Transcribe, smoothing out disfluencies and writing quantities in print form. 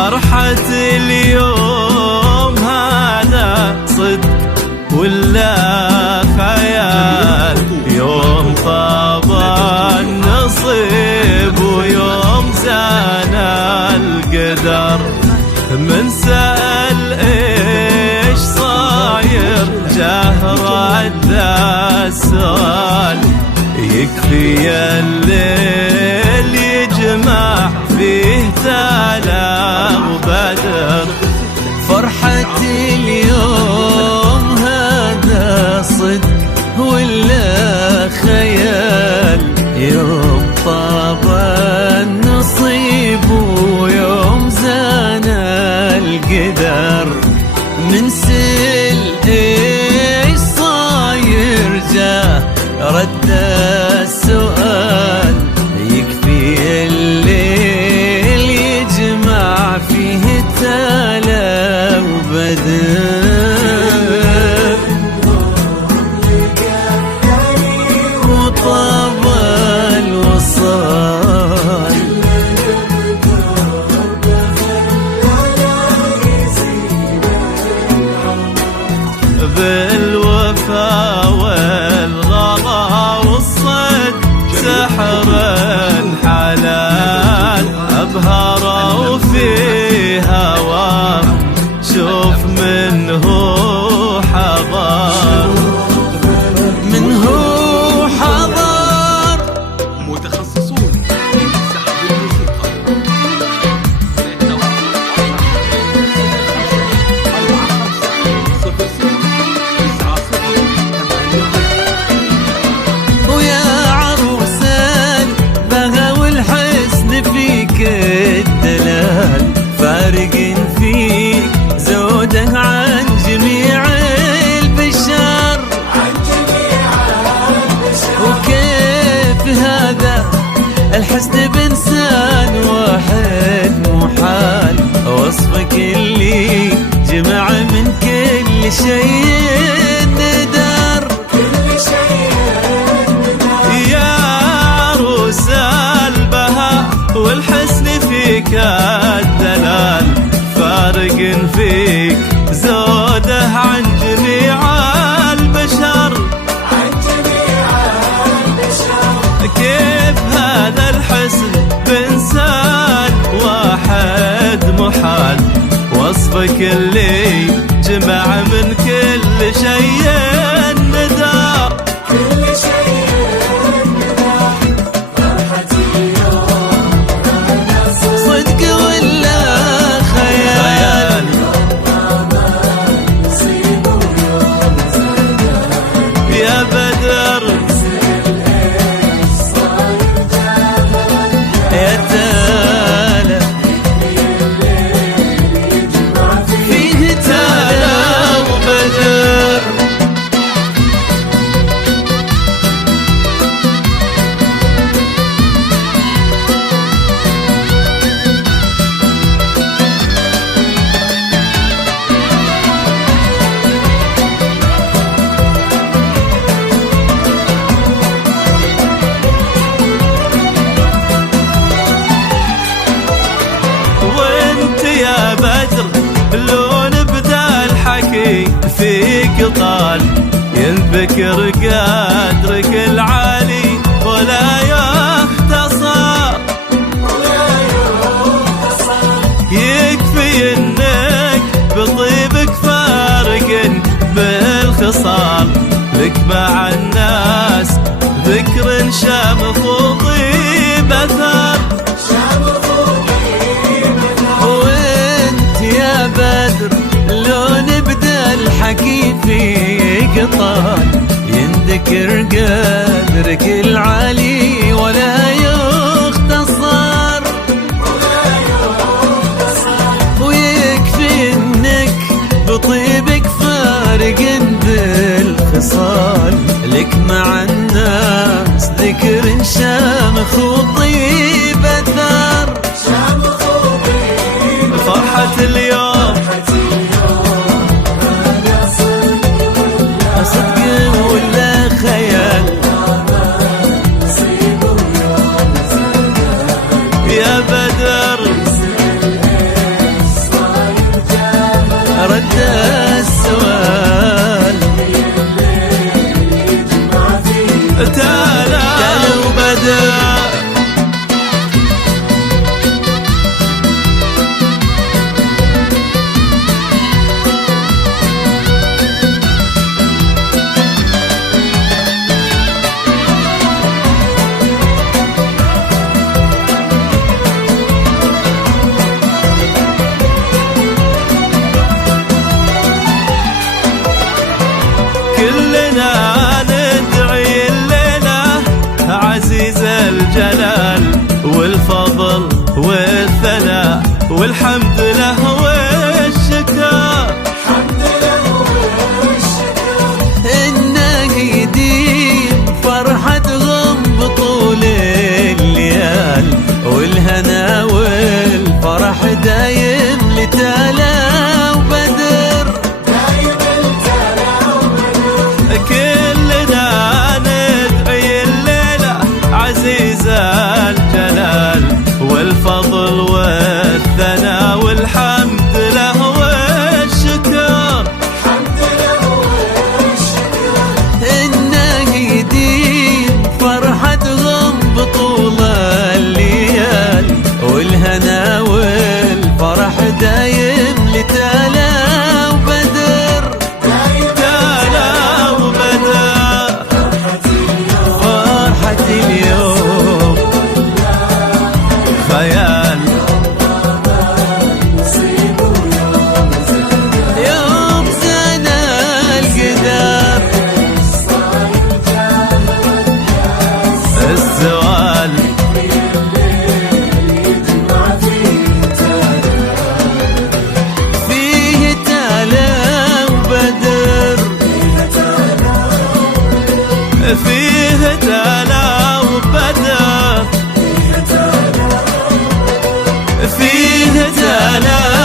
فرحة اليوم هذا صدق ولا خيال؟ يوم طاب النصيب ويوم زانا القدر. من سأل ايش صاير جاه رد السؤال. يكفي الليل يجمع فيه تالا وبدر. فرحة اليوم هذا صدق ولا خيال؟ يوم طاب النصيب ويوم زانا القدر. من سل ايش صاير جاه رد السؤال. يكفي الليل يجمع فيه تالا وبدر. وطاب الوصال بالوفا والغلا والصد. سحر حلال أبهر وفي هواه. شوف منه حضار منه حضار. متخصصون في سحب الموسيقى. ويا عروسان بها والحسن فيك الدلال. فارق فيك زوده عن جميع البشر. وكيف هذا الحسن بإنسان واحد محال؟ وصفك اللي جمع من كل شيء ندر. يا عروس البهاء والحسن فيك الدلال. فارق فيك زوده عن جميع البشر. كيف هذا الحسن بإنسان واحد محال؟ وصفك اللي جمع من كل شيء ندى. صدق ولا خيال؟ يا بدر يا تالا فيه تالا وبدر. يا بدر لون بدا الحكي فيك طال. ينذكر قدرك العالي ولا يختصر. يكفي انك بطيبك فارق بالخصال. لك مع الناس ذكر شامخ وطيب اثر. يا بدر لون بدا الحكي فيك طال. ينذكر قدرك العالي ولا يختصر. ويكفي انك بطيبك فارق بالخصال. لك مع الناس ذكر شامخ وطيب اثر. فرحة اليوم صدق ولا خيال؟ يا بدر انت لا